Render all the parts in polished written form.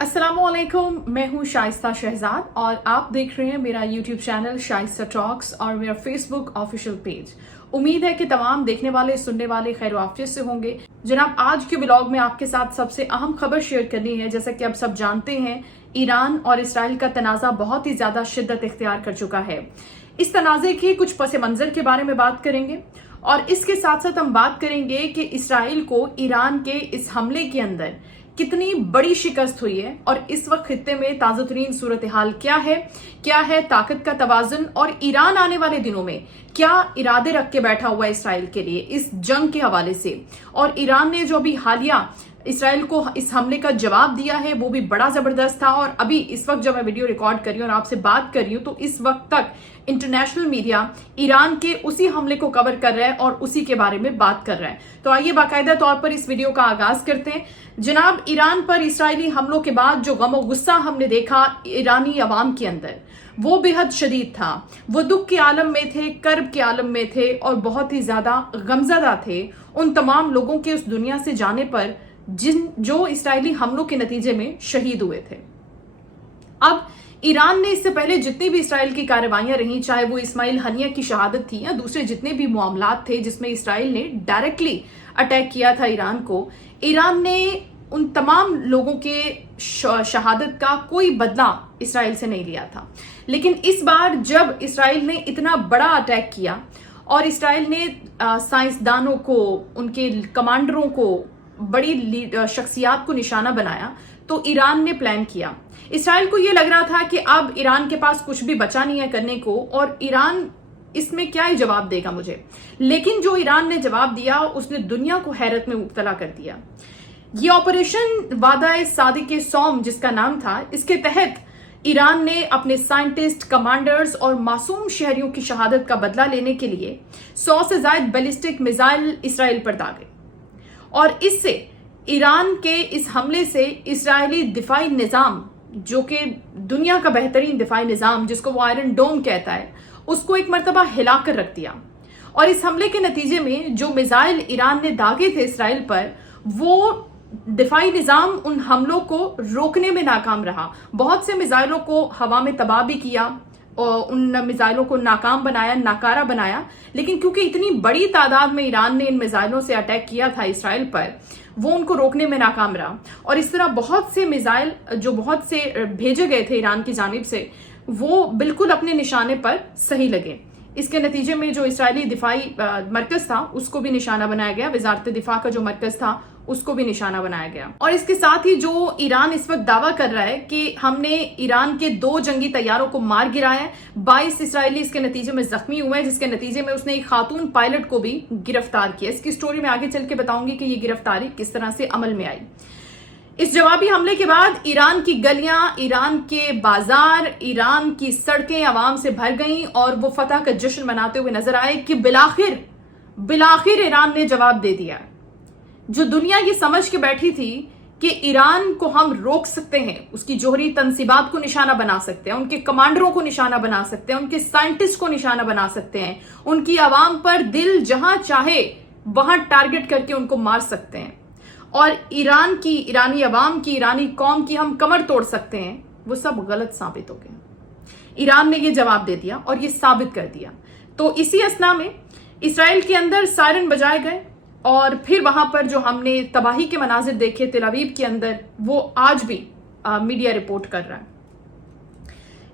अस्सलामुअलैकुम, मैं हूँ शाइस्ता शहजाद और आप देख रहे हैं मेरा यूट्यूब चैनल शाइस्ता टॉक्स और मेरा फेसबुक ऑफिशियल पेज। उम्मीद है कि तमाम देखने वाले सुनने वाले खैर वाफियत से होंगे। जनाब, आज के व्लॉग में आपके साथ सबसे अहम खबर शेयर करनी है। जैसा कि आप सब जानते हैं, ईरान और इसराइल का तनाज़ा बहुत ही ज्यादा शिद्दत इख्तियार कर चुका है। इस तनाज़े के कुछ पस मंजर के बारे में बात करेंगे और इसके साथ साथ हम बात करेंगे कि इसराइल को ईरान के इस हमले के अंदर कितनी बड़ी शिकस्त हुई है और इस वक्त खित्ते में ताज़ा तरीन सूरत हाल क्या है ताकत का तवाज़ुन और ईरान आने वाले दिनों में क्या इरादे रख के बैठा हुआ है इसराइल के लिए इस जंग के हवाले से। और ईरान ने जो अभी हालिया इसराइल को इस हमले का जवाब दिया है वो भी बड़ा जबरदस्त था। और अभी इस वक्त जब मैं वीडियो रिकॉर्ड कर रही हूँ और आपसे बात कर रही हूँ तो इस वक्त तक इंटरनेशनल मीडिया ईरान के उसी हमले को कवर कर रहा है और उसी के बारे में बात कर रहा है। तो आइए बाकायदा तौर पर इस वीडियो का आगाज करते हैं। जनाब, ईरान पर इसराइली हमलों के बाद जो गम और गुस्सा हमने देखा ईरानी अवाम के अंदर वो बेहद शदीद था। वो दुख के आलम में थे, कर्ब के आलम में थे और बहुत ही ज्यादा गमजदा थे उन तमाम लोगों के उस दुनिया से जाने पर जो इसराइली हमलों के नतीजे में शहीद हुए थे। अब ईरान ने इससे पहले जितनी भी इसराइल की कार्रवाइयां रही, चाहे वो इस्माइल हनिया की शहादत थी या दूसरे जितने भी मामलात थे जिसमें इसराइल ने डायरेक्टली अटैक किया था ईरान को, ईरान ने उन तमाम लोगों के शहादत का कोई बदला इसराइल से नहीं लिया था। लेकिन इस बार जब इसराइल ने इतना बड़ा अटैक किया और इसराइल ने साइंसदानों को, उनके कमांडरों को, बड़ी शख्सियात को निशाना बनाया, तो ईरान ने प्लान किया। इसराइल को यह लग रहा था कि अब ईरान के पास कुछ भी बचा नहीं है करने को और ईरान इसमें क्या ही जवाब देगा मुझे। लेकिन जो ईरान ने जवाब दिया उसने दुनिया को हैरत में मुब्तला कर दिया। ये ऑपरेशन वादा सादिक सौम जिसका नाम था, इसके तहत ईरान ने अपने साइंटिस्ट, कमांडर्स और मासूम शहरियों की शहादत का बदला लेने के लिए 100 से ज्यादा बैलिस्टिक मिसाइल इसराइल पर दागे और इससे ईरान के इस हमले से इसराइली दिफाई निजाम, जो कि दुनिया का बेहतरीन दिफाई निजाम जिसको वो आयरन डोम कहता है, उसको एक मर्तबा हिलाकर रख दिया। और इस हमले के नतीजे में जो मिसाइल ईरान ने दागे थे इसराइल पर, वो दिफाई निजाम उन हमलों को रोकने में नाकाम रहा। बहुत से मिसाइलों को हवा में तबाह भी किया और उन मिसाइलों को नाकाम बनाया, नाकारा बनाया। लेकिन क्योंकि इतनी बड़ी तादाद में ईरान ने इन मिसाइलों से अटैक किया था इसराइल पर, वो उनको रोकने में नाकाम रहा और इस तरह बहुत से मिसाइल जो बहुत से भेजे गए थे ईरान की जानिब से, वो बिल्कुल अपने निशाने पर सही लगे। इसके नतीजे में जो इसराइली दिफाई मरकज था उसको भी निशाना बनाया गया, वजारत दिफा का जो मरकज था उसको भी निशाना बनाया गया। और इसके साथ ही जो ईरान इस वक्त दावा कर रहा है कि हमने ईरान के 2 जंगी तैयारों को मार गिराया है, 22 इसराइली इसके नतीजे में जख्मी हुए हैं, जिसके नतीजे में उसने एक खातून पायलट को भी गिरफ्तार किया। इसकी स्टोरी में आगे चल के बताऊंगी कि ये गिरफ्तारी किस तरह से अमल में आई। इस जवाबी हमले के बाद ईरान की गलियां, ईरान के बाजार, ईरान की सड़कें आवाम से भर गईं और वो फतह का जश्न मनाते हुए नजर आए कि बिलाखिर ईरान ने जवाब दे दिया। जो दुनिया ये समझ के बैठी थी कि ईरान को हम रोक सकते हैं, उसकी जोहरी तंसीबात को निशाना बना सकते हैं, उनके कमांडरों को निशाना बना सकते हैं, उनके साइंटिस्ट को निशाना बना सकते हैं, उनकी आवाम पर दिल जहां चाहे वहां टारगेट करके उनको मार सकते हैं और ईरान की, ईरानी अवाम की, ईरानी कौम की हम कमर तोड़ सकते हैं, वो सब गलत साबित हो गया। ईरान ने ये जवाब दे दिया और ये साबित कर दिया। तो इसी असना में इसराइल के अंदर सायरन बजाए गए और फिर वहां पर जो हमने तबाही के मनाजिर देखे तेल अवीव के अंदर, वो आज भी मीडिया रिपोर्ट कर रहा है।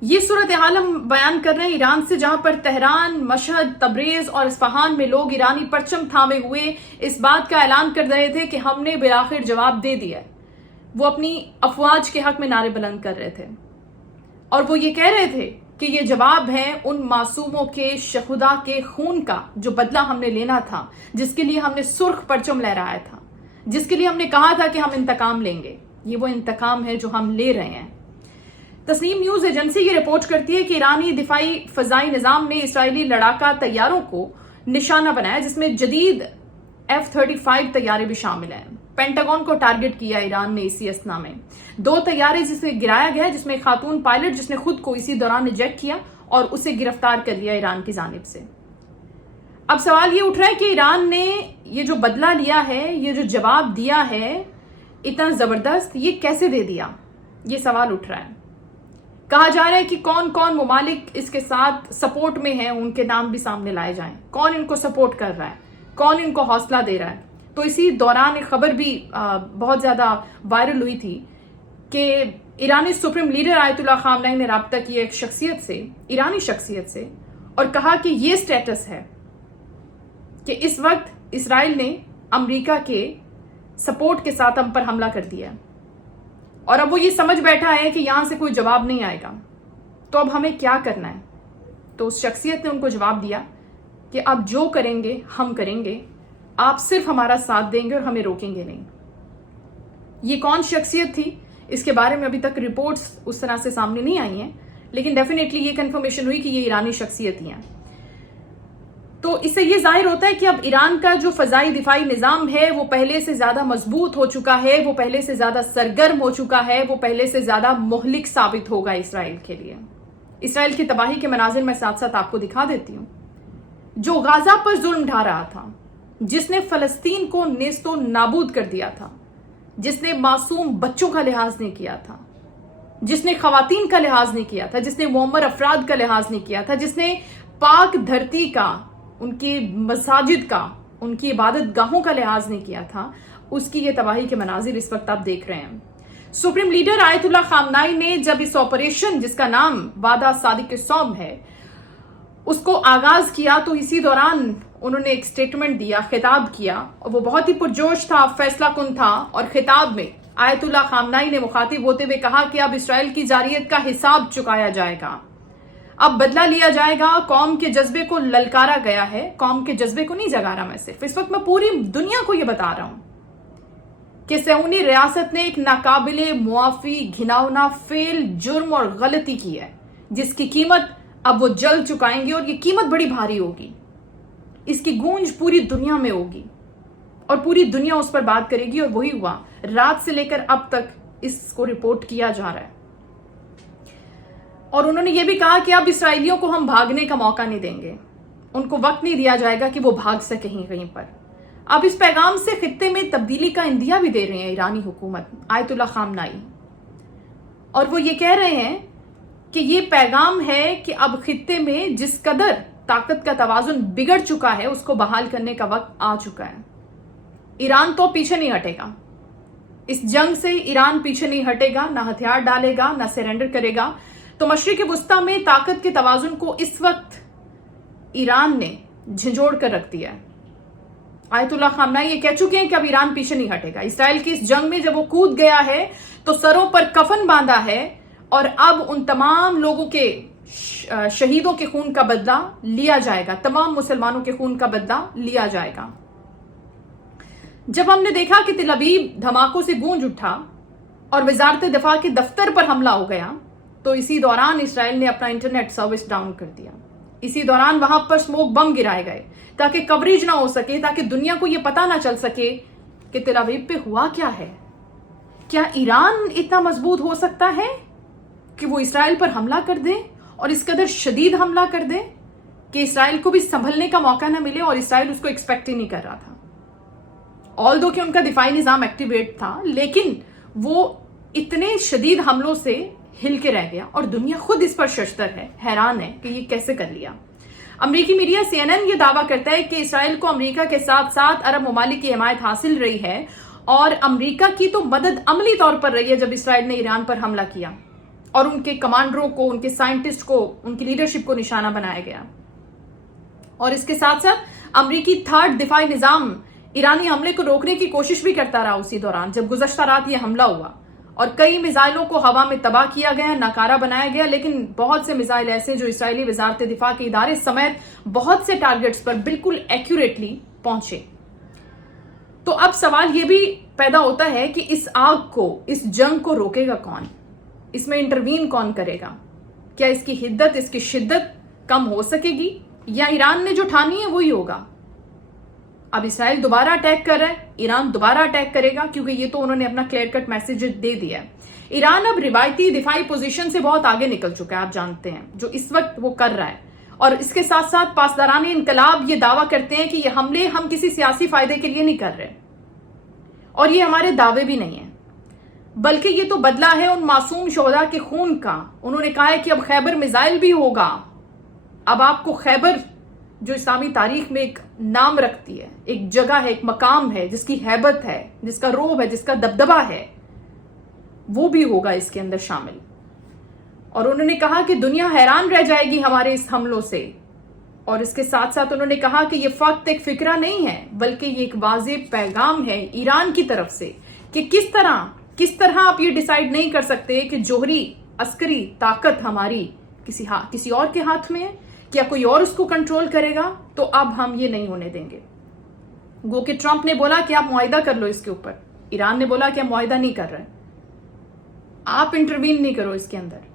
ये सूरत हाल हम बयान कर रहे हैं ईरान से, जहां पर तेहरान, मशहद, तबरेज और इस्फहान में लोग ईरानी परचम थामे हुए इस बात का ऐलान कर रहे थे कि हमने बिलाखिर जवाब दे दिया है। वो अपनी अफवाज के हक में नारे बुलंद कर रहे थे और वो ये कह रहे थे कि ये जवाब है उन मासूमों के शहुदा के खून का जो बदला हमने लेना था, जिसके लिए हमने सुर्ख परचम लहराया था, जिसके लिए हमने कहा था कि हम इंतकाम लेंगे। ये वो इंतकाम है जो हम ले रहे हैं। तस्नीम न्यूज एजेंसी ये रिपोर्ट करती है कि ईरानी दिफाई फजाई निजाम ने इसराइली लड़ाका तैयारों को निशाना बनाया, जिसमें जदीद F-35 तैयारे भी शामिल हैं। पेंटागन को टारगेट किया ईरान ने इसी असना में। 2 तैयारे जिसे गिराया गया, जिसमें खातून पायलट जिसने खुद को इसी दौरान इजेक्ट किया और उसे गिरफ्तार कर लिया ईरान की जानिब से। अब सवाल ये उठ रहा है कि ईरान ने ये जो बदला लिया है, ये जो जवाब दिया है इतना जबरदस्त, ये कैसे दे दिया? یہ سوال اٹھ رہا ہے. کہا جا رہا ہے کہ کون کون ممالک اس کے ساتھ سپورٹ میں ہیں ان کے نام بھی سامنے لائے جائیں, کون ان کو سپورٹ کر رہا ہے, کون ان کو حوصلہ دے رہا ہے. تو اسی دوران ایک خبر بھی بہت زیادہ وائرل ہوئی تھی کہ ایرانی سپریم لیڈر آیت اللہ خامنئی نے رابطہ کیا ایک شخصیت سے, ایرانی شخصیت سے, اور کہا کہ یہ سٹیٹس ہے کہ اس وقت اسرائیل نے امریکہ کے سپورٹ کے ساتھ ہم پر حملہ کر دیا ہے اور اب وہ یہ سمجھ بیٹھا ہے کہ یہاں سے کوئی جواب نہیں آئے گا, تو اب ہمیں کیا کرنا ہے. تو اس شخصیت نے ان کو جواب دیا کہ آپ جو کریں گے ہم کریں گے, آپ صرف ہمارا ساتھ دیں گے اور ہمیں روکیں گے نہیں. یہ کون شخصیت تھی اس کے بارے میں ابھی تک رپورٹس اس طرح سے سامنے نہیں آئی ہیں, لیکن ڈیفینیٹلی یہ کنفرمیشن ہوئی کہ یہ ایرانی شخصیت ہی ہیں. تو اس سے یہ ظاہر ہوتا ہے کہ اب ایران کا جو فضائی دفاعی نظام ہے وہ پہلے سے زیادہ مضبوط ہو چکا ہے, وہ پہلے سے زیادہ سرگرم ہو چکا ہے, وہ پہلے سے زیادہ مہلک ثابت ہوگا اسرائیل کے لیے. اسرائیل کی تباہی کے مناظر میں ساتھ ساتھ آپ کو دکھا دیتی ہوں. جو غازہ پر ظلم ڈھا رہا تھا, جس نے فلسطین کو نیست و نابود کر دیا تھا, جس نے معصوم بچوں کا لحاظ نہیں کیا تھا, جس نے خواتین کا لحاظ نہیں کیا تھا, جس نے معمر افراد کا لحاظ نہیں کیا تھا, جس نے پاک دھرتی کا, ان کی مساجد کا, ان کی عبادت گاہوں کا لحاظ نہیں کیا تھا, اس کی یہ تباہی کے مناظر اس وقت آپ دیکھ رہے ہیں. سپریم لیڈر آیت اللہ خامنئی نے جب اس آپریشن جس کا نام وعدہ صادق الصوم ہے اس کو آغاز کیا تو اسی دوران انہوں نے ایک سٹیٹمنٹ دیا, خطاب کیا, اور وہ بہت ہی پرجوش تھا, فیصلہ کن تھا. اور خطاب میں آیت اللہ خامنئی نے مخاطب ہوتے ہوئے کہا کہ اب اسرائیل کی جارحیت کا حساب چکایا جائے گا, اب بدلہ لیا جائے گا. قوم کے جذبے کو للکارا گیا ہے, قوم کے جذبے کو نہیں جگا رہا میں صرف, اس وقت میں پوری دنیا کو یہ بتا رہا ہوں کہ صہیونی ریاست نے ایک ناقابل معافی گھناؤنا فعل, جرم اور غلطی کی ہے جس کی قیمت اب وہ جلد چکائیں گے, اور یہ قیمت بڑی بھاری ہوگی. اس کی گونج پوری دنیا میں ہوگی اور پوری دنیا اس پر بات کرے گی, اور وہی ہوا. رات سے لے کر اب تک اس کو رپورٹ کیا جا رہا ہے. اور انہوں نے یہ بھی کہا کہ اب اسرائیلیوں کو ہم بھاگنے کا موقع نہیں دیں گے, ان کو وقت نہیں دیا جائے گا کہ وہ بھاگ سکیں کہیں پر. اب اس پیغام سے خطے میں تبدیلی کا اندیا بھی دے رہے ہیں ایرانی حکومت, آیت اللہ خامنئی, اور وہ یہ کہہ رہے ہیں کہ یہ پیغام ہے کہ اب خطے میں جس قدر طاقت کا توازن بگڑ چکا ہے اس کو بحال کرنے کا وقت آ چکا ہے. ایران تو پیچھے نہیں ہٹے گا, اس جنگ سے ایران پیچھے نہیں ہٹے گا, نہ ہتھیار ڈالے گا, نہ سرنڈر کرے گا. تو مشرق وسطیٰ میں طاقت کے توازن کو اس وقت ایران نے جھنجھوڑ کر رکھ دیا ہے. آیت اللہ خامنئی یہ کہہ چکے ہیں کہ اب ایران پیچھے نہیں ہٹے گا. اسرائیل کی اس جنگ میں جب وہ کود گیا ہے تو سروں پر کفن باندھا ہے, اور اب ان تمام لوگوں کے شہیدوں کے خون کا بدلہ لیا جائے گا, تمام مسلمانوں کے خون کا بدلہ لیا جائے گا. جب ہم نے دیکھا کہ تل ابیب دھماکوں سے گونج اٹھا اور وزارت دفاع کے دفتر پر حملہ ہو گیا, تو اسی دوران اسرائیل نے اپنا انٹرنیٹ سروس ڈاؤن کر دیا. اسی دوران وہاں پر سموک بم گرائے گئے تاکہ کوریج نہ ہو سکے, تاکہ دنیا کو یہ پتا نہ چل سکے کہ تل ابیب پہ ہوا کیا ہے. کیا ایران اتنا مضبوط ہو سکتا ہے کہ وہ اسرائیل پر حملہ کر دے, اور اس قدر شدید حملہ کر دے کہ اسرائیل کو بھی سنبھلنے کا موقع نہ ملے, اور اسرائیل اس کو ایکسپیکٹ ہی نہیں کر رہا تھا. آلدو کہ ان کا دفاعی نظام ایکٹیویٹ تھا, لیکن وہ اتنے شدید حملوں سے ہل کے رہ گیا, اور دنیا خود اس پر ششدر ہے, حیران ہے کہ یہ کیسے کر لیا. امریکی میڈیا CNN یہ دعویٰ کرتا ہے کہ اسرائیل کو امریکہ کے ساتھ ساتھ عرب ممالک کی حمایت حاصل رہی ہے, اور امریکہ کی تو مدد عملی طور پر رہی ہے جب اسرائیل نے ایران پر حملہ کیا, اور ان کے کمانڈروں کو, ان کے سائنٹسٹ کو, ان کی لیڈرشپ کو نشانہ بنایا گیا. اور اس کے ساتھ ساتھ امریکی تھرڈ دفاعی نظام ایرانی حملے کو روکنے کی کوشش بھی کرتا رہا اسی دوران جب گزشتہ رات یہ حملہ ہوا, اور کئی میزائلوں کو ہوا میں تباہ کیا گیا, ناکارہ بنایا گیا. لیکن بہت سے میزائل ایسے جو اسرائیلی وزارت دفاع کے ادارے سمیت بہت سے ٹارگٹس پر بالکل ایکوریٹلی پہنچے. تو اب سوال یہ بھی پیدا ہوتا ہے کہ اس آگ کو, اس جنگ کو روکے گا کون, اس میں انٹروین کون کرے گا؟ کیا اس کی حدت, اس کی شدت کم ہو سکے گی, یا ایران نے جو ٹھانی ہے وہی ہوگا؟ اب اسرائیل دوبارہ اٹیک کر رہا ہے, ایران دوبارہ اٹیک کرے گا, کیونکہ یہ تو انہوں نے اپنا کلیئر کٹ میسج دے دیا ہے. ایران اب روایتی دفاعی پوزیشن سے بہت آگے نکل چکا ہے, آپ جانتے ہیں, جو اس وقت وہ کر رہا ہے. اور اس کے ساتھ ساتھ پاسداران انقلاب یہ دعویٰ کرتے ہیں کہ یہ حملے ہم کسی سیاسی فائدے کے لیے نہیں کر رہے, اور یہ ہمارے دعوے بھی نہیں ہیں. बल्कि ये तो बदला है उन मासूम शोहदा के खून का। उन्होंने कहा है कि अब खैबर मिसाइल भी होगा। अब आपको खैबर, जो इस्लामी तारीख में एक नाम रखती है, एक जगह है, एक मकाम है, जिसकी हैबत है, जिसका रोब है, जिसका दबदबा है, वो भी होगा इसके अंदर शामिल। और उन्होंने कहा कि दुनिया हैरान रह जाएगी हमारे इस हमलों से। और इसके साथ साथ उन्होंने कहा कि ये फक्त एक फिक्रा नहीं है, बल्कि ये एक वाज़ेह पैगाम है ईरान की तरफ से कि किस तरह आप ये डिसाइड नहीं कर सकते कि जोहरी अस्करी ताकत हमारी किसी और के हाथ में है, क्या कोई और उसको कंट्रोल करेगा, तो अब हम ये नहीं होने देंगे। गो कि ट्रंप ने बोला कि आप मुआहिदा कर लो इसके ऊपर, ईरान ने बोला कि हम मुआहिदा नहीं कर रहे, आप इंटरवीन नहीं करो इसके अंदर।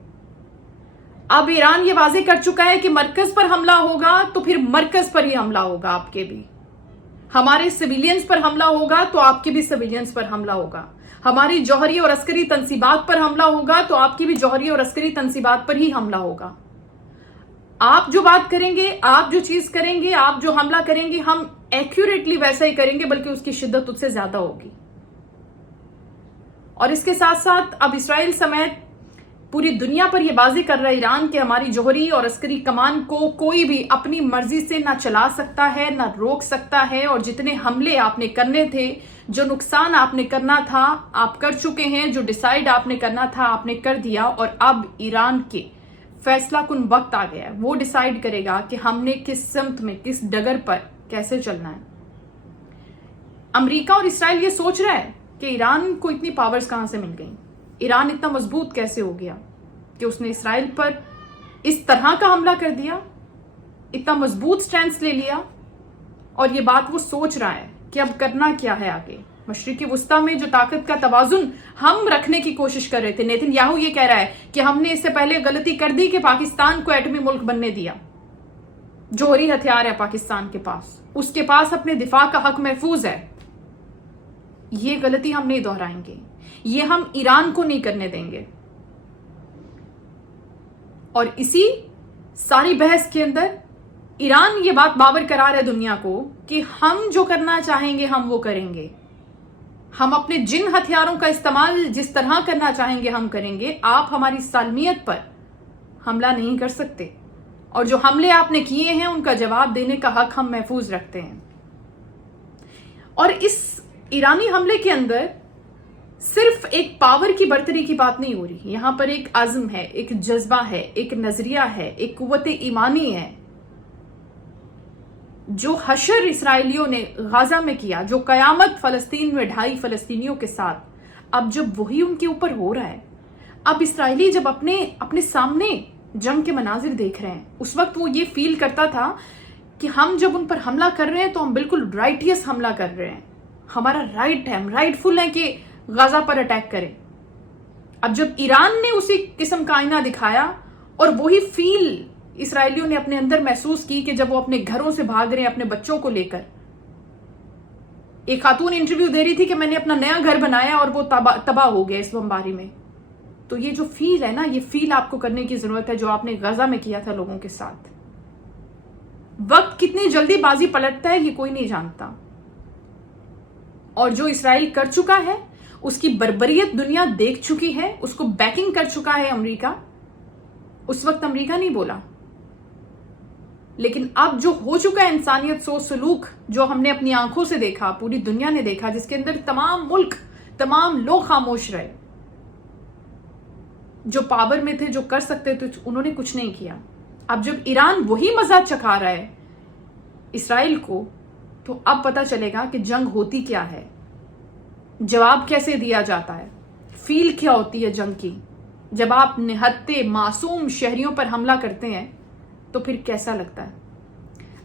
अब ईरान ये वाजे कर चुका है कि मरकज पर हमला होगा तो फिर मरकज पर ही हमला होगा, आपके भी। हमारे सिविलियंस पर हमला होगा तो आपके भी सिविलियंस पर हमला होगा। हमारी जौहरी और अस्करी तंसीबात पर हमला होगा तो आपकी भी जौहरी और अस्करी तंसीबात पर ही हमला होगा। आप जो बात करेंगे, आप जो चीज करेंगे, आप जो हमला करेंगे, हम एक्यूरेटली वैसा ही करेंगे, बल्कि उसकी शिद्दत उससे ज्यादा होगी। और इसके साथ साथ अब इसराइल समेत पूरी दुनिया पर यह बाजी कर रहा है ईरान कि हमारी जौहरी और अस्करी कमान को कोई भी अपनी मर्जी से ना चला सकता है, ना रोक सकता है। और जितने हमले आपने करने थे, जो नुकसान आपने करना था, आप कर चुके हैं। जो डिसाइड आपने करना था, आपने कर दिया। और अब ईरान के फैसला कुन वक्त आ गया है, वो डिसाइड करेगा कि हमने किस सिमत में, किस डगर पर कैसे चलना है। अमेरिका और इसराइल ये सोच रहा है कि ईरान को इतनी पावर्स कहां से मिल गई, ईरान इतना मजबूत कैसे हो गया कि उसने इसराइल पर इस तरह का हमला कर दिया, इतना मजबूत स्टैंड ले लिया। और ये बात वो सोच रहा है कि अब करना क्या है आगे। मशरिकी वस्ता में जो ताकत का तवाजुन हम रखने की कोशिश कर रहे थे, नेतन्याहू ये कह रहा है कि हमने इससे पहले गलती कर दी कि पाकिस्तान को एटमी मुल्क बनने दिया। जौहरी हथियार है पाकिस्तान के पास, उसके पास अपने दिफा का हक महफूज है। ये गलती हम नहीं दोहराएंगे, ये हम ईरान को नहीं करने देंगे। और इसी सारी बहस के अंदर ईरान ये बात बावर करा रहा है दुनिया को कि हम जो करना चाहेंगे हम वो करेंगे। हम अपने जिन हथियारों का इस्तेमाल जिस तरह करना चाहेंगे हम करेंगे। आप हमारी सालमियत पर हमला नहीं कर सकते, और जो हमले आपने किए हैं उनका जवाब देने का हक हम महफूज रखते हैं। और इस ईरानी हमले के अंदर सिर्फ एक पावर की बर्तरी की बात नहीं हो रही, यहां पर एक आज़म है, एक जज्बा है, एक नजरिया है, एक कुव्वत ईमानी है। जो हशर इसराइलियों ने गाजा में किया, जो कयामत फलस्तीन में ढाई फलस्तीनियों के साथ, अब जब वही उनके ऊपर हो रहा है, अब इसराइली जब अपने सामने जंग के मनाजिर देख रहे हैं, उस वक्त वो ये फील करता था कि हम जब उन पर हमला कर रहे हैं तो हम बिल्कुल राइटियस हमला कर रहे हैं, हमारा राइट है, हम राइटफुल हैं कि गाजा पर अटैक करें। अब जब ईरान ने उसी किस्म का आईना दिखाया और वही फील इसराइलियों ने अपने अंदर महसूस की कि जब वो अपने घरों से भाग रहे हैं अपने बच्चों को लेकर। एक खातून इंटरव्यू दे रही थी कि मैंने अपना नया घर बनाया और वो तबाह हो गया इस बमबारी में। तो ये जो फील है ना, ये फील आपको करने की जरूरत है जो आपने गाजा में किया था लोगों के साथ। वक्त कितनी जल्दी बाजी पलटता है ये कोई नहीं जानता, और जो इसराइल कर चुका है उसकी बर्बरियत दुनिया देख चुकी है, उसको बैकिंग कर चुका है अमेरिका। उस वक्त अमेरिका नहीं बोला, लेकिन अब जो हो चुका है इंसानियत सोच सलूक, जो हमने अपनी आंखों से देखा, पूरी दुनिया ने देखा, जिसके अंदर तमाम मुल्क, तमाम लोग खामोश रहे, जो पावर में थे, जो कर सकते थे, उन्होंने कुछ नहीं किया। अब जब ईरान वही मजा चखा रहा है इसराइल को, तो अब पता चलेगा कि जंग होती क्या है, जवाब कैसे दिया जाता है, फील क्या होती है जंग की। जब आप निहत्ते मासूम शहरियों पर हमला करते हैं तो फिर कैसा लगता है।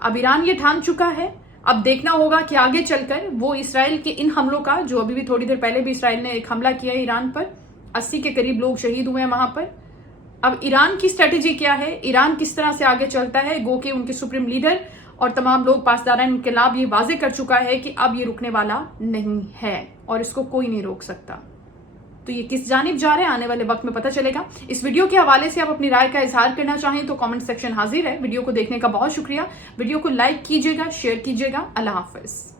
अब ईरान ये ठान चुका है, अब देखना होगा कि आगे चलकर वो इसराइल के इन हमलों का, जो अभी भी थोड़ी देर पहले भी इसराइल ने एक हमला किया ईरान पर, 80 के करीब लोग शहीद हुए हैं वहां पर। अब ईरान की स्ट्रेटेजी क्या है, ईरान किस तरह से आगे चलता है। गो के उनके सुप्रीम लीडर और तमाम लोग पासदारान इनकलाब ये वाजे कर चुका है कि अब ये रुकने वाला नहीं है और इसको कोई नहीं रोक सकता। तो ये किस जानिब जा रहे हैं आने वाले वक्त में पता चलेगा। इस वीडियो के हवाले से आप अपनी राय का इजहार करना चाहें तो कमेंट सेक्शन हाजिर है। वीडियो को देखने का बहुत शुक्रिया। वीडियो को लाइक कीजिएगा, शेयर कीजिएगा। अल्लाह हाफिज।